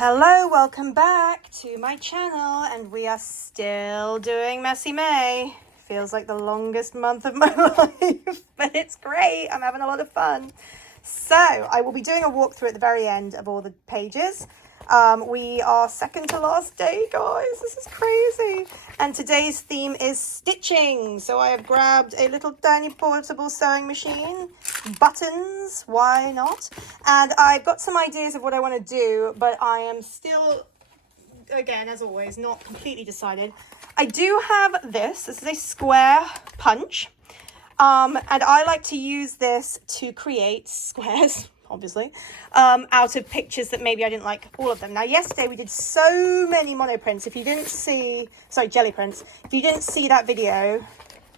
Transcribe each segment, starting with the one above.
Hello, welcome back to my channel, and we are still doing Messy May. Feels like the longest month of my life, but it's great. I'm having a lot of fun. So I will be doing a walkthrough at the very end of all the pages. We are second to last day, guys. This is crazy. And today's theme is stitching. So I have grabbed a little tiny portable sewing machine, buttons, why not? And I've got some ideas of what I want to do, but I am still, again, as always, not completely decided. I do have this. This is a square punch. And I like to use this to create squares, obviously, out of pictures that maybe I didn't like all of them. Now, yesterday we did so many monoprints. If you didn't see, sorry, jelly prints. If you didn't see that video,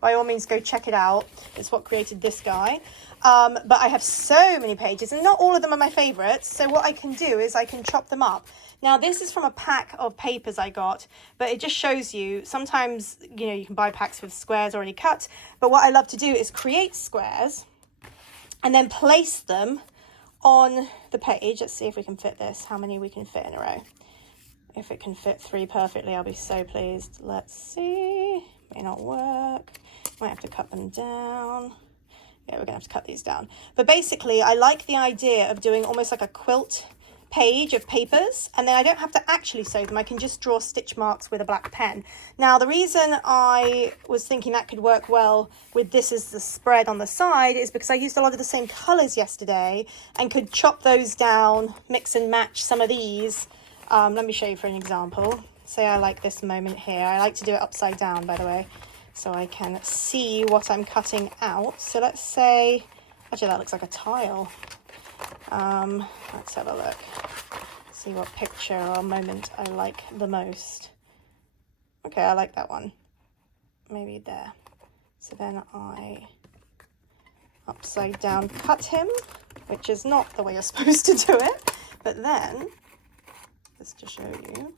by all means, go check it out. It's what created this guy. But I have so many pages, and not all of them are my favorites. So what I can do is I can chop them up. Now, this is from a pack of papers I got, but it just shows you, sometimes, you know, you can buy packs with squares already cut. But what I love to do is create squares and then place them on the page. Let's see if we can fit this, how many we can fit in a row. If it can fit 3 perfectly, I'll be so pleased. Let's see. May not work. Might have to cut them down. Yeah, we're gonna have to cut these down. But basically, I like the idea of doing almost like a quilt page of papers, and then I don't have to actually sew them. I can just draw stitch marks with a black pen. Now, the reason I was thinking that could work well with this as the spread on the side is because I used a lot of the same colors yesterday and could chop those down, mix and match some of these. Let me show you for an example. Say I like this moment here. I like to do it upside down, by the way, so I can see what I'm cutting out. So let's say, actually that looks like a tile. Let's have a look, see what picture or moment I like the most. Okay, I like that one, maybe there. So then I upside down cut him, which is not the way you're supposed to do it, but then, just to show you,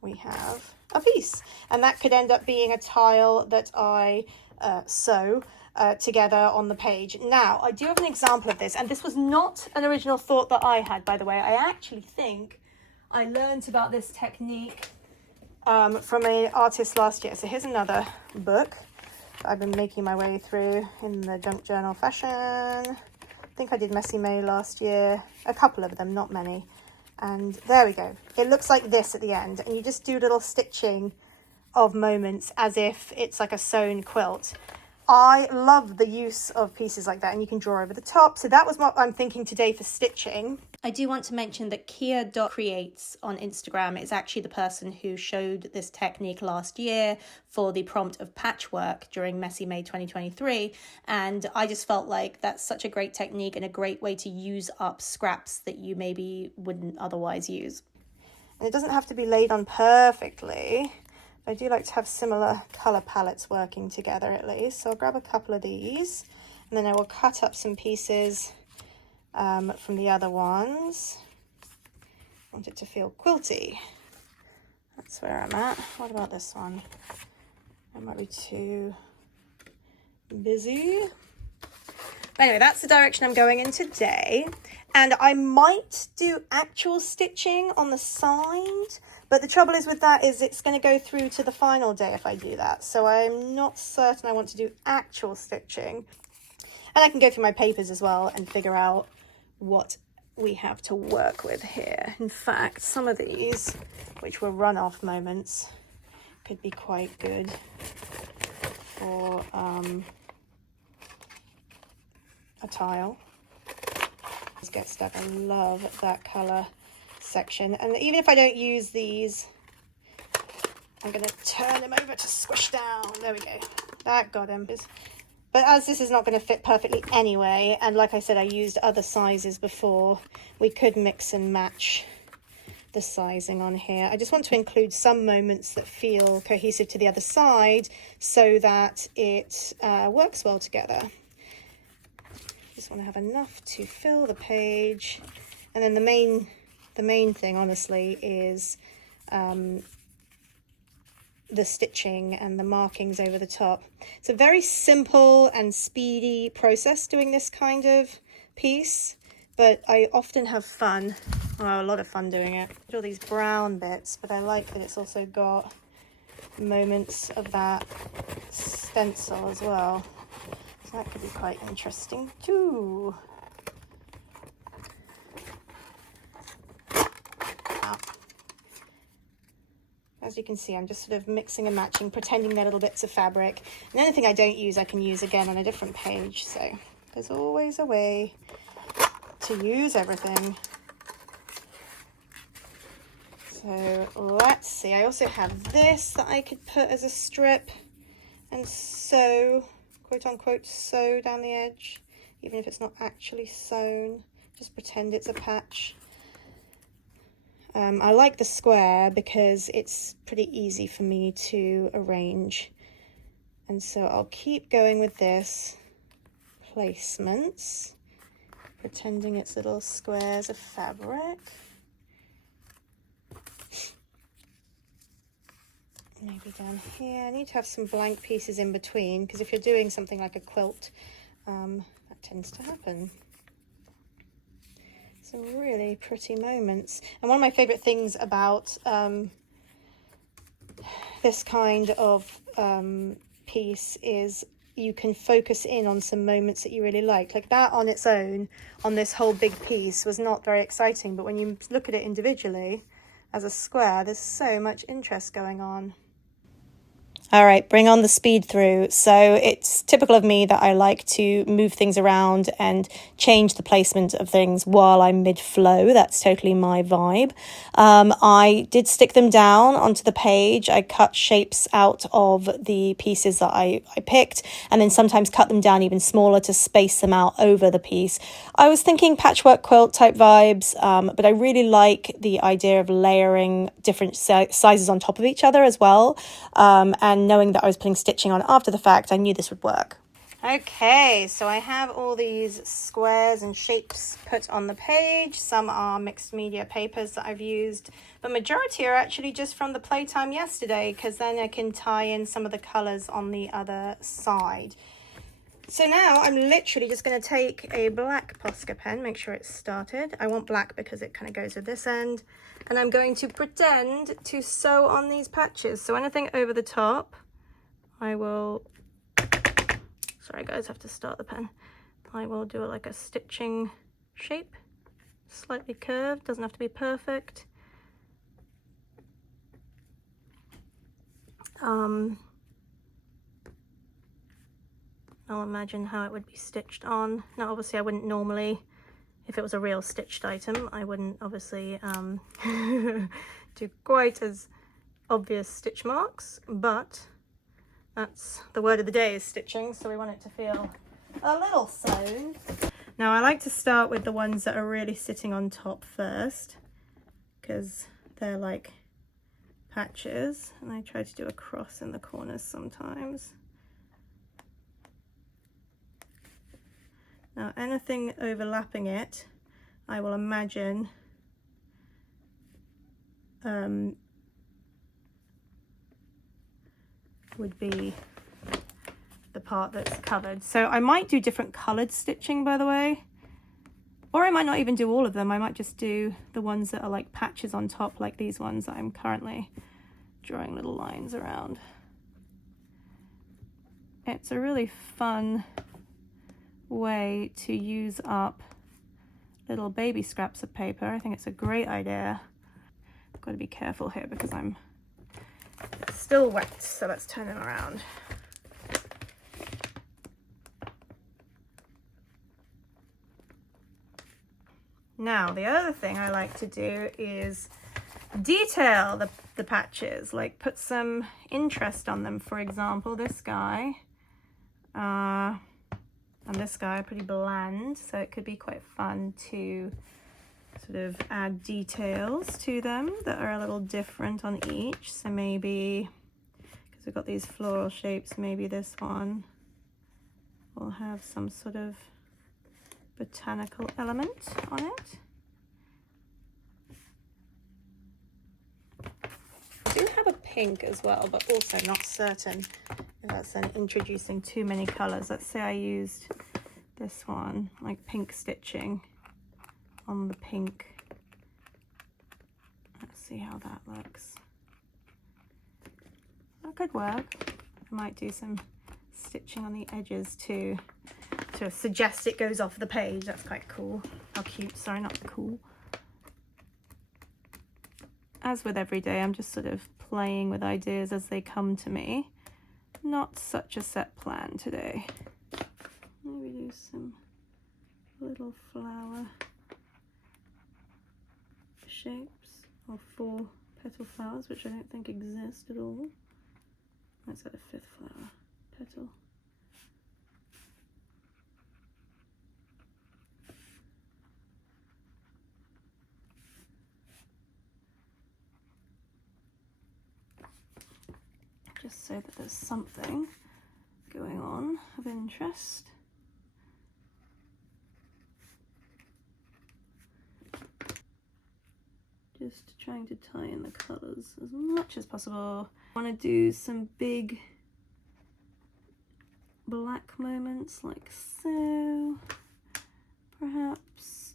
we have a piece, and that could end up being a tile that I sew together on the page. Now, I do have an example of this, and this was not an original thought that I had, by the way. I actually think I learned about this technique from an artist last year. So here's another book I've been making my way through in the junk journal fashion. I think I did Messy May last year, a couple of them, not many. And there we go. It looks like this at the end, and you just do little stitching of moments as if it's like a sewn quilt. I love the use of pieces like that, and you can draw over the top. So that was what I'm thinking today for stitching. I do want to mention that Kia.creates on Instagram is actually the person who showed this technique last year for the prompt of Patchwork during Messy May 2023. And I just felt like that's such a great technique and a great way to use up scraps that you maybe wouldn't otherwise use. And it doesn't have to be laid on perfectly. I do like to have similar colour palettes working together at least. So I'll grab a couple of these, and then I will cut up some pieces from the other ones. I want it to feel quilty. That's where I'm at. What about this one? I might be too busy. But anyway, that's the direction I'm going in today. And I might do actual stitching on the side, but the trouble is with that is it's going to go through to the final day if I do that. So I'm not certain I want to do actual stitching. And I can go through my papers as well and figure out what we have to work with here. In fact, some of these, which were run-off moments, could be quite good for a tile. Get stuck. I love that color section, and even if I don't use these, I'm going to turn them over to squish down. There we go. That got him. But as this is not going to fit perfectly anyway, and like I said, I used other sizes before, we could mix and match the sizing on here. I just want to include some moments that feel cohesive to the other side so that it works well together. Just want to have enough to fill the page, and then the main thing honestly is the stitching and the markings over the top. It's a very simple and speedy process doing this kind of piece, but I often have fun Oh, a lot of fun doing it. All these brown bits, but I like that it's also got moments of that stencil as well. So that could be quite interesting too. As you can see, I'm just sort of mixing and matching, pretending they're little bits of fabric. And anything I don't use, I can use again on a different page. So there's always a way to use everything. So let's see. I also have this that I could put as a strip and sew, quote unquote, sew down the edge, even if it's not actually sewn. Just pretend it's a patch. I like the square because it's pretty easy for me to arrange. And so I'll keep going with this placements, pretending it's little squares of fabric. Maybe down here. I need to have some blank pieces in between, because if you're doing something like a quilt, that tends to happen. Some really pretty moments. And one of my favorite things about this kind of piece is you can focus in on some moments that you really like. Like that on its own, on this whole big piece, was not very exciting, but when you look at it individually as a square, there's so much interest going on. All right, bring on the speed through. So it's typical of me that I like to move things around and change the placement of things while I'm mid-flow. That's totally my vibe. I did stick them down onto the page. I cut shapes out of the pieces that I picked, and then sometimes cut them down even smaller to space them out over the piece. I was thinking patchwork quilt type vibes, but I really like the idea of layering different sizes on top of each other as well. And knowing that I was putting stitching on after the fact, I knew this would work. Okay, so I have all these squares and shapes put on the page. Some are mixed media papers that I've used, but majority are actually just from the playtime yesterday, because then I can tie in some of the colors on the other side. So now I'm literally just going to take a black Posca pen, make sure it's started. I want black because it kind of goes with this end. And I'm going to pretend to sew on these patches. So anything over the top, I will, sorry guys, I have to start the pen. I will do it like a stitching shape, slightly curved, doesn't have to be perfect. I'll imagine how it would be stitched on. Now obviously I wouldn't normally, if it was a real stitched item, I wouldn't obviously do quite as obvious stitch marks, but that's the word of the day, is stitching, so we want it to feel a little sewn. Now I like to start with the ones that are really sitting on top first, because they're like patches, and I try to do a cross in the corners sometimes. Now anything overlapping it, I will imagine would be the part that's covered. So I might do different coloured stitching, by the way, or I might not even do all of them. I might just do the ones that are like patches on top, like these ones that I'm currently drawing little lines around. It's a really fun way to use up little baby scraps of paper. I think it's a great idea. I've got to be careful here because I'm still wet, so let's turn them around. Now the other thing I like to do is detail the patches, like put some interest on them. For example, this guy and this guy are pretty bland, so it could be quite fun to sort of add details to them that are a little different on each. So maybe, because we've got these floral shapes, maybe this one will have some sort of botanical element on it. I do have a pink as well, but also not certain if that's then introducing too many colours. Let's say I used this one, like pink stitching on the pink see how that looks. That could work. I might do some stitching on the edges too, to suggest it goes off the page. That's quite cool. How cute, sorry, not cool. As with every day, I'm just sort of playing with ideas as they come to me. Not such a set plan today. Maybe do some little flower shapes, or 4 petal flowers, which I don't think exist at all. Let's add a 5th flower petal. Just so that there's something going on of interest. Just trying to tie in the colours as much as possible. I want to do some big black moments like so, perhaps.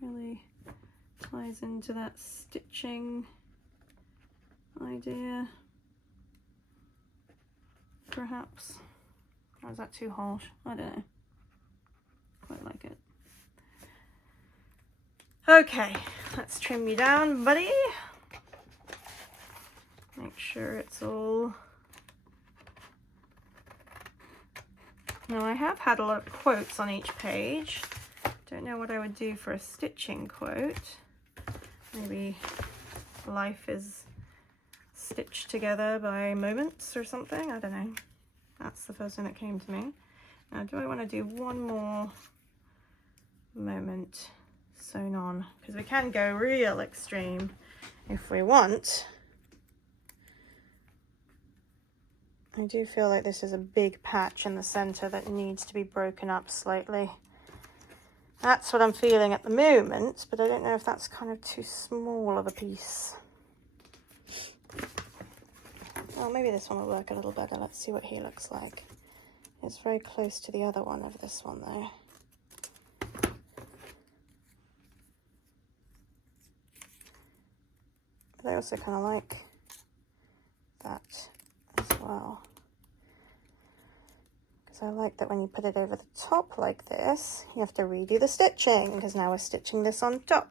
Really ties into that stitching idea, perhaps. Or is that too harsh? I don't know. Quite like it. Okay, let's trim you down, buddy. Make sure it's all... Now I have had a lot of quotes on each page. Don't know what I would do for a stitching quote. Maybe life is stitched together by moments or something. I don't know. That's the first thing that came to me. Now, do I want to do one more moment sewn on? Because we can go real extreme if we want. I do feel like this is a big patch in the center that needs to be broken up slightly. That's what I'm feeling at the moment, but I don't know if that's kind of too small of a piece. Well, maybe this one will work a little better. Let's see what he looks like. It's very close to the other one of this one though. But I also kind of like that as well. Because I like that when you put it over the top like this, you have to redo the stitching, because now we're stitching this on top.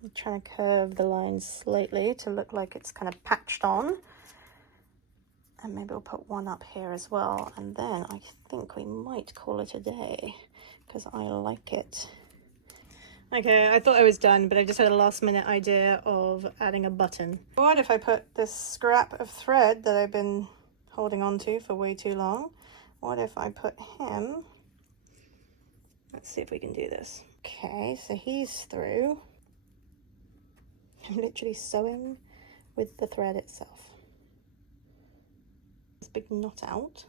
I'm trying to curve the lines slightly to look like it's kind of patched on. And maybe we'll put one up here as well. And then I think we might call it a day, because I like it. Okay, I thought I was done, but I just had a last minute idea of adding a button. What if I put this scrap of thread that I've been holding on to for way too long? What if I put him? Let's see if we can do this. Okay, so he's through. I'm literally sewing with the thread itself. This big knot out.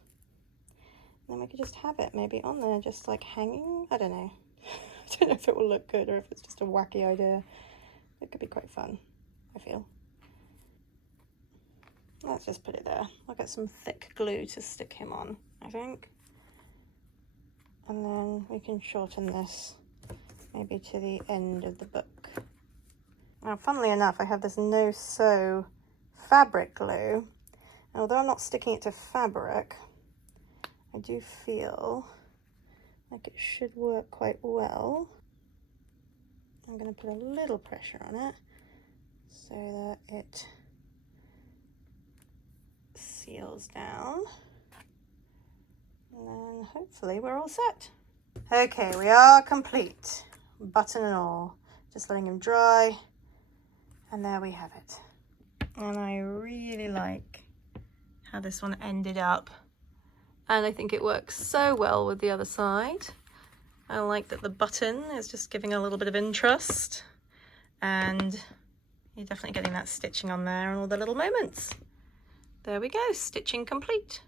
And then we could just have it maybe on there, just like hanging. I don't know. I don't know if it will look good or if it's just a wacky idea. It could be quite fun, I feel. Let's just put it there. I'll get some thick glue to stick him on, I think. And then we can shorten this maybe to the end of the book. Now, funnily enough, I have this no sew fabric glue. And although I'm not sticking it to fabric, I do feel like it should work quite well. I'm going to put a little pressure on it so that it seals down. And then hopefully we're all set. Okay, we are complete, button and all. Just letting him dry. And there we have it. And I really like how this one ended up. And I think it works so well with the other side. I like that the button is just giving a little bit of interest. And you're definitely getting that stitching on there and all the little moments. There we go, stitching complete.